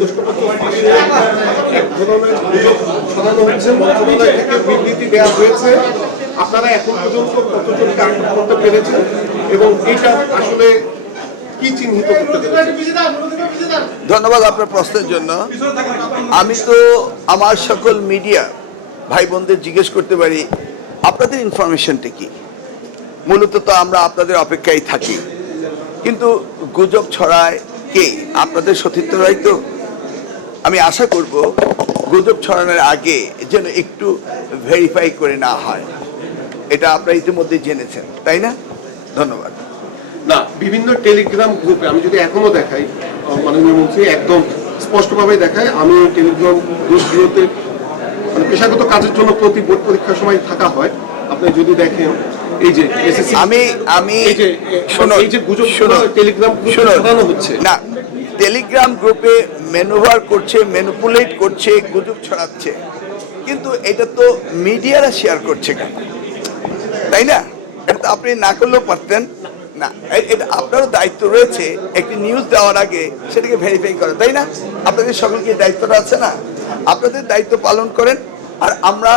প্রশ্নপত্র ফাঁসে এক ধরনের গুজব ছড়ানো হচ্ছে, মন্ত্রণালয় থেকে বিবৃতি দেওয়া হয়েছে। আপনারা এখন পর্যন্ত কতজনকে আটক করতে পেরেছেন এবং এটা আসলে কি চিহ্নিত করতে পেরেছেন? ধন্যবাদ আপনার প্রশ্নের জন্য। আমি তো আমার সকল মিডিয়া ভাই বোনদের জিজ্ঞেস করতে পারি আপনাদের ইনফরমেশনটা কি। মূলত তো আমরা আপনাদের অপেক্ষায় থাকি, কিন্তু গুজব ছড়ায় কে? আপনাদের সতীর্থরাই তো। আমি আশা করব গুজব ছড়ানোর আগে যেন একটু ভেরিফাই করে না হয়। এটা আপনারা ইতিমধ্যে জেনেছেন, তাই না? ধন্যবাদ। না, বিভিন্ন টেলিগ্রাম গ্রুপে আমি যদি এখনো দেখাই, মাননীয় মন্ত্রী একদম স্পষ্টভাবে দেখায়, আমি টেলিগ্রাম গ্রুপগুলোতে মানে পেশাগত কাজের জন্য প্রতি বোর্ড পরীক্ষার সময় থাকা হয়। আপনি যদি দেখেন এই যে আমি এই যে গুজব টেলিগ্রাম গ্রুপে ছড়ানো হচ্ছে না, টেলিগ্রাম গ্রুপে ম্যানুভার করছে, ম্যানিপুলেট করছে, গুজব ছড়াচ্ছে, কিন্তু এটা তো মিডিয়ারা শেয়ার করছে কেন, তাই না? এটা তো আপনি না করলেও পারতেন না। এটা আপনারও দায়িত্ব রয়েছে একটি নিউজ দেওয়ার আগে সেটাকে ভেরিফাই করা, তাই না? আপনাদের সকলকে দায়িত্বটা আছে না? আপনাদের দায়িত্ব পালন করেন। আর আমরা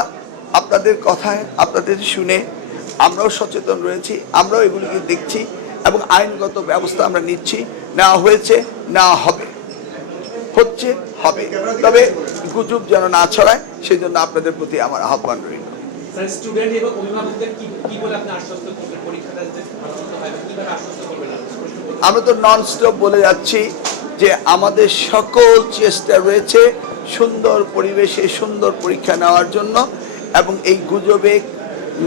আপনাদের কথায় আপনাদের শুনে আমরাও সচেতন রয়েছি, আমরাও এগুলিকে দেখছি এবং আইনগত ব্যবস্থা আমরা নিচ্ছি। নেওয়া হয়েছে, নেওয়া হবে, হচ্ছে, হবে। তবে গুজব যেন না ছড়ায় সেই জন্য আপনাদের প্রতি আমার আহ্বান রইল। আমরা তো নন স্টপ বলে যাচ্ছি যে আমাদের সকল চেষ্টা রয়েছে সুন্দর পরিবেশে সুন্দর পরীক্ষা নেওয়ার জন্য, এবং এই গুজবে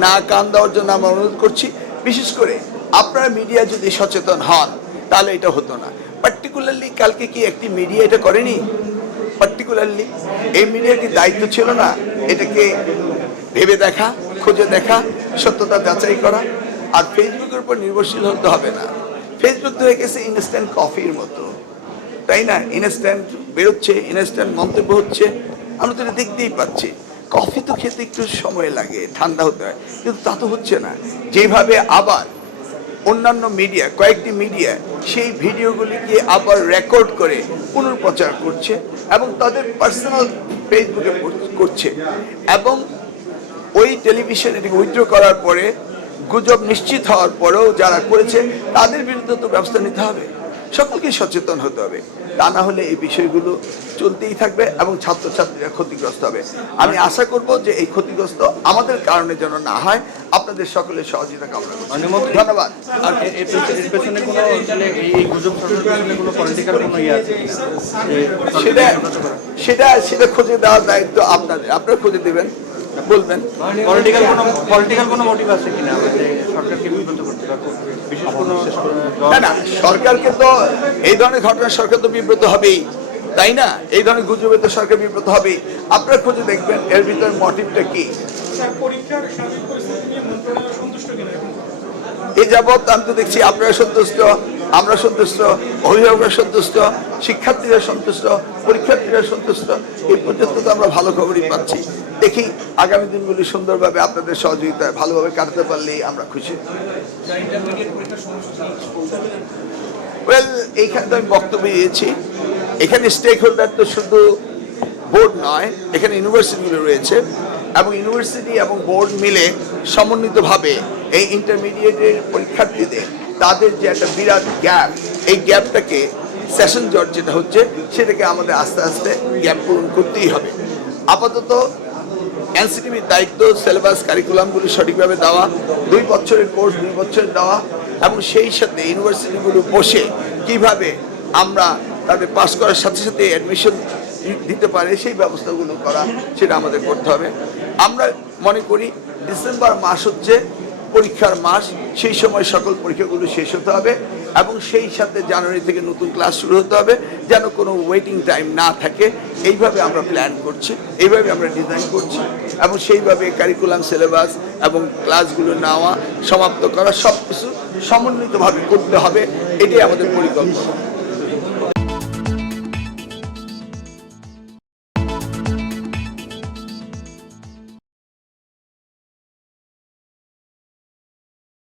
না কান দেওয়ার জন্য আমরা অনুরোধ করছি। বিশেষ করে আপনারা মিডিয়া যদি সচেতন হন তাহলে এটা হতো না। পার্টিকুলারলি কালকে কি একটি মিডিয়া এটা করেনি? পার্টিকুলারলি এই মিডিয়ার কি দায়িত্ব ছিল না এটাকে ভেবে দেখা, খুঁজে দেখা, সত্যতা যাচাই করা? আর ফেসবুকের উপর নির্ভরশীল হতে হবে না। ফেসবুক তো হয়ে গেছে ইনস্ট্যান্ট কফির মতো, তাই না? ইনস্ট্যান্ট বেরোচ্ছে, ইনস্ট্যান্ট মন্তব্য হচ্ছে, আমরা তো এটা দেখতেই পাচ্ছি। কফি তো খেতে একটু সময় লাগে, ঠান্ডা হতে হয়, কিন্তু তা তো হচ্ছে না। যেভাবে আবার অন্যান্য মিডিয়া, কয়েকটি মিডিয়া সেই ভিডিওগুলিকে আবার রেকর্ড করে পুনর্প্রচার করছে এবং তাদের পার্সোনাল ফেসবুকে করছে, এবং ওই টেলিভিশন এটিকে উইথড্র করার পরে গুজব নিশ্চিত হওয়ার পরেও যারা করেছে তাদের বিরুদ্ধে তো ব্যবস্থা নিতে হবে। সকলকে সচেতন হতে হবে, তা না হলে এই বিষয়গুলো চলতেই থাকবে এবং ছাত্রছাত্রীরা ক্ষতিগ্রস্ত হবে। আমি আশা করব যে এই ক্ষতিগ্রস্ত আমাদের কারণে যেন না হয়। আপনাদের সকলের সহযোগিতা কামনা করছি। ধন্যবাদ। সেটা খুঁজে দেওয়ার দায়িত্ব আপনাদের, আপনারা খুঁজে দেবেন, বলবেন। পলিটিক্যাল কোনো মোটিভ আছে কিনা সরকারকে বিব্রত করতে, বিশেষ কোনো? না, সরকারকে তো এই ধরনের ঘটনা সরকার তো বিব্রত হবেই, তাই না? এই ধরনের গুজবে তো সরকার বিব্রত হবেই। আপনারা খুঁজে দেখবেন এর ভিতরে মোটিভটা কি। এই যাবৎ আমি তো দেখছি আপনারা সন্তুষ্ট, আমরা সন্তুষ্ট, অভিভাবকরা সন্তুষ্ট, শিক্ষার্থীরা সন্তুষ্ট, পরীক্ষার্থীরা সন্তুষ্ট। এই পর্যন্ত তো আমরা ভালো খবরই পাচ্ছি। দেখি আগামী দিনগুলি সুন্দরভাবে আপনাদের সহযোগিতায় ভালোভাবে কাটাতে পারলেই আমরা খুশি। ওয়েল, এইখানে তো আমি বক্তব্য দিয়েছি। এখানে স্টেক হোল্ডার তো শুধু বোর্ড নয়, এখানে ইউনিভার্সিটিগুলো রয়েছে এবং ইউনিভার্সিটি এবং বোর্ড মিলে সমন্বিতভাবে এই ইন্টারমিডিয়েটের পরীক্ষার্থীদের তাদের যে একটা বিরাট গ্যাপ, এই গ্যাপটাকে সেশন জট যেটা হচ্ছে সেটাকে আমাদের আস্তে আস্তে গ্যাপ পূরণ করতেই হবে। আপাতত এনসিটিভির দায়িত্ব সিলেবাস কারিকুলামগুলি সঠিকভাবে দেওয়া, 2 বছরের কোর্স 2 বছরের দেওয়া, এবং সেই সাথে ইউনিভার্সিটিগুলো বসে কিভাবে আমরা তাদের পাস করার সাথে সাথে অ্যাডমিশন দিতে পারে সেই ব্যবস্থাগুলো করা, সেটা আমাদের করতে হবে। আমরা মনে করি ডিসেম্বর মাস হচ্ছে পরীক্ষার মাস, সেই সময় সকল পরীক্ষাগুলো শেষ হতে হবে এবং সেই সাথে জানুয়ারি থেকে নতুন ক্লাস শুরু হতে হবে, যেন কোনো ওয়েটিং টাইম না থাকে। এইভাবে আমরা প্ল্যান করছি, এইভাবে আমরা ডিজাইন করছি এবং সেইভাবে কারিকুলাম, সিলেবাস এবং ক্লাসগুলো নেওয়া, সমাপ্ত করা সব কিছু সমন্বিতভাবে করতে হবে। এটাই আমাদের পরিকল্পনা।